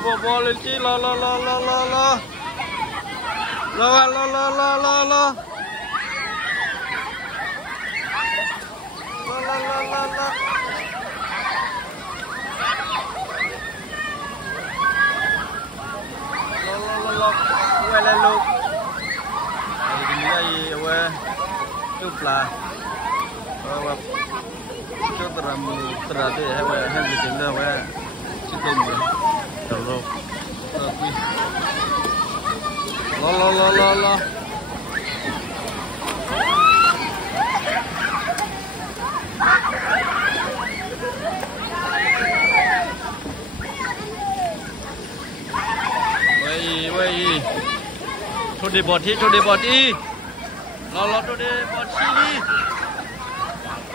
bò lên chi lo lo lo lo lo lo lo lo lo lo lo lo quay lên luôn thì đây quay chút là chút là thì hay quay hay gì tính đâu quay chút tiền gì đầu rồi lo vậy thôi đi bọt đi lo thôi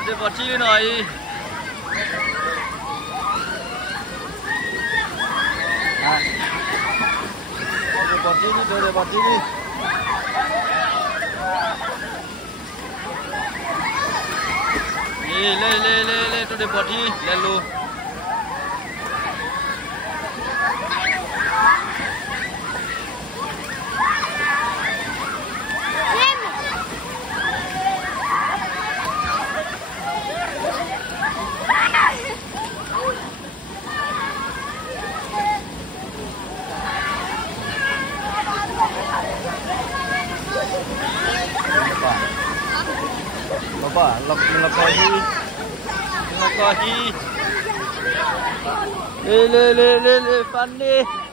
đi bọt chi đi này bọt chi đi thôi đi bọt chi đi lên thôi đi bọt chi lên luôn Bapak, lọc hi, le, Fanny.